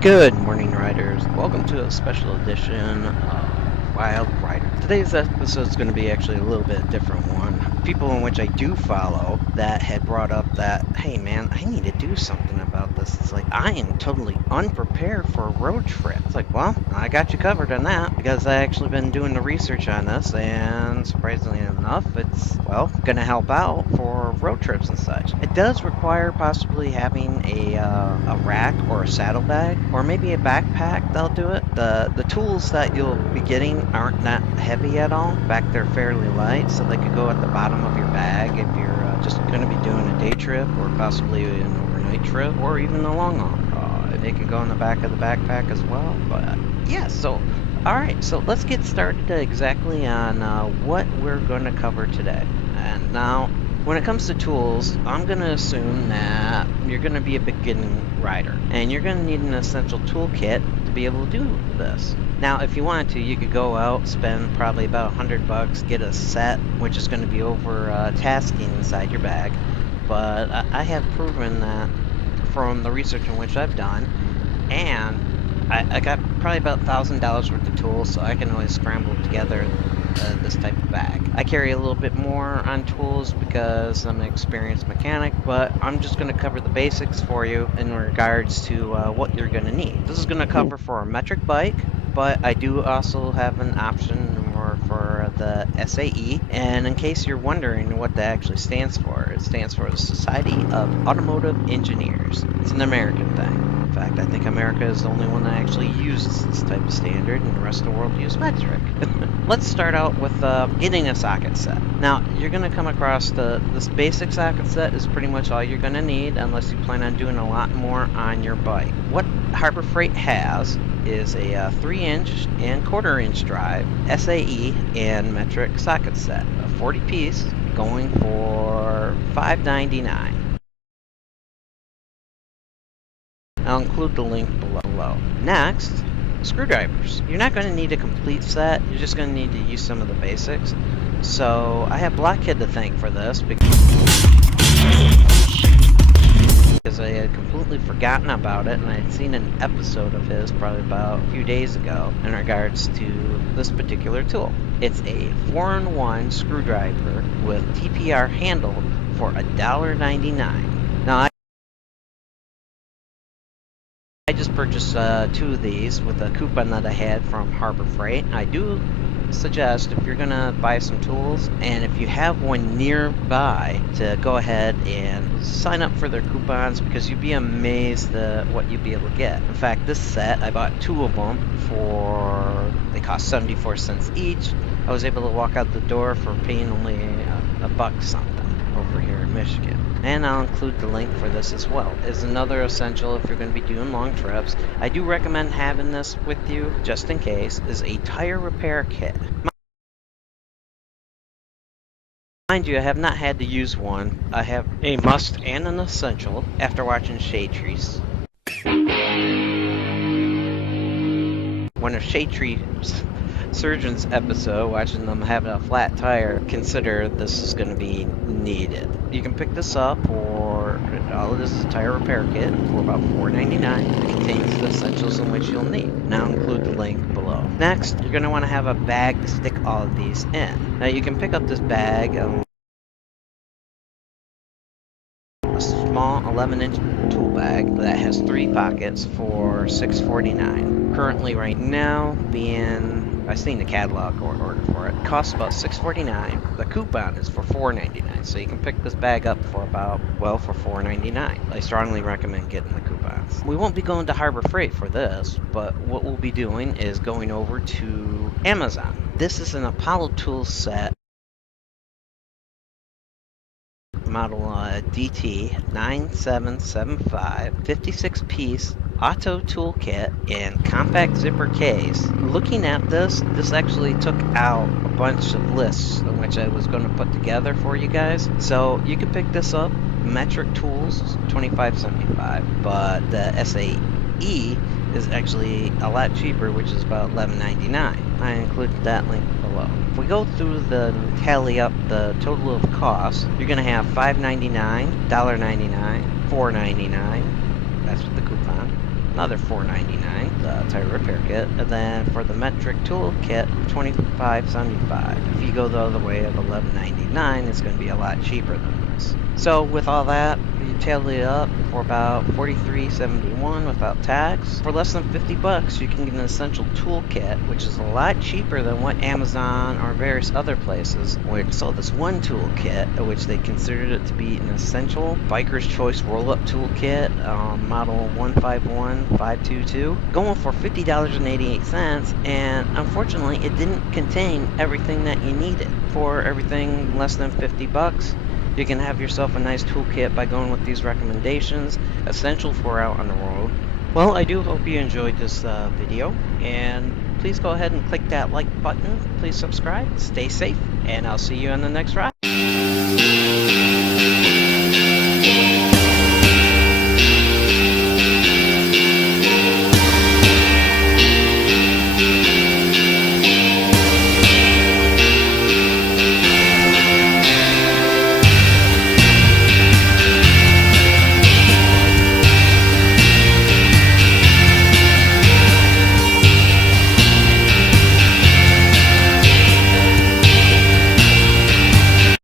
Good morning, riders. Welcome to a special edition of Wild Rider. Today's episode is going to be actually a little bit different one. People in which I do follow that had brought up that, hey man, I need to do something about this. It's like, I am totally unprepared for a road trip. It's like, well, I got you covered on that because I actually been doing the research on this, and surprisingly enough, it's, well, going to help out for road trips and such. It does require possibly having a rack or a saddlebag or maybe a backpack that'll do it. The tools that you'll be getting aren't that heavy at all. In fact, they're fairly light, so they could go at the bottom of your bag if you're just going to be doing a day trip or possibly an overnight trip or even a long haul. They can go in the back of the backpack as well. But yeah, so alright, so let's get started exactly on what we're going to cover today. And now, when it comes to tools, I'm going to assume that you're going to be a beginning rider, and you're going to need an essential toolkit to be able to do this. Now, if you wanted to, you could go out, spend probably about $100, get a set, which is going to be over tasking inside your bag. But I have proven that from the research in which I've done, and I got probably about $1,000 worth of tools, so I can always scramble together this type of bag. I carry a little bit more on tools because I'm an experienced mechanic, but I'm just going to cover the basics for you in regards to what you're going to need. This is going to cover for a metric bike, but I do also have an option for the SAE, and in case you're wondering what that actually stands for, it stands for the Society of Automotive Engineers. It's an American thing. In fact, I think America is the only one that actually uses this type of standard, and the rest of the world uses metric. Let's start out with getting a socket set. Now, you're going to come across this basic socket set is pretty much all you're going to need unless you plan on doing a lot more on your bike. What Harbor Freight has is a 3-inch and 1/4-inch drive SAE and metric socket set, a 40-piece, going for $5.99. I'll include the link below. Next, screwdrivers. You're not going to need a complete set, you're just going to need to use some of the basics. So I have BlockHead to thank for this because I had completely forgotten about it, and I had seen an episode of his probably about a few days ago in regards to this particular tool. It's a 4-in-1 screwdriver with TPR handle for $1.99. Now, I just purchased 2 of these with a coupon that I had from Harbor Freight. I do suggest, if you're gonna buy some tools and if you have one nearby, to go ahead and sign up for their coupons, because you'd be amazed at what you'd be able to get. In fact, this set, I bought 2 of them they cost 74 cents each. I was able to walk out the door for paying only a buck something over here in Michigan. And I'll include the link for this as well. It's another essential if you're going to be doing long trips. I do recommend having this with you, just in case, is a tire repair kit. Mind you, I have not had to use one. I have a must and an essential after watching ShadeTree. One of ShadeTree Surgeon's episode, watching them have a flat tire, consider this is going to be needed. You can pick this up, or all of this is a tire repair kit for about $4.99. It contains the essentials in which you'll need. Now I'll include the link below. Next, you're going to want to have a bag to stick all of these in. Now you can pick up this bag, a small 11-inch tool bag that has 3 pockets for $6.49. Currently right now, I've seen the catalog order for it. It costs about $6.49. The coupon is for $4.99, so you can pick this bag up for for $4.99. I strongly recommend getting the coupons. We won't be going to Harbor Freight for this, but what we'll be doing is going over to Amazon. This is an Apollo Tools set, model DT 9775, 56-piece auto toolkit and compact zipper case. Looking at this actually took out a bunch of lists in which I was going to put together for you guys. So you can pick this up. Metric tools, $25.75, but the SAE is actually a lot cheaper, which is about $11.99. I included that link below. If we go through tally up the total of costs, you're going to have $5.99, $1.99, $4.99, that's with the coupon, another $4.99, the tire repair kit, and then for the metric tool kit, $25.75. If you go the other way of $11.99, it's going to be a lot cheaper than this. So with all that, you tally it up for about $43.71 without tax. For less than $50, you can get an essential tool kit, which is a lot cheaper than what Amazon or various other places which sold this one tool kit, which they considered it to be an essential Biker's Choice roll-up tool kit, model 151522, going for $50.88, and unfortunately it didn't contain everything that you needed. For everything less than $50, you can have yourself a nice toolkit by going with these recommendations, essential for out on the road. Well, I do hope you enjoyed this video, and please go ahead and click that like button. Please subscribe, stay safe, and I'll see you on the next ride.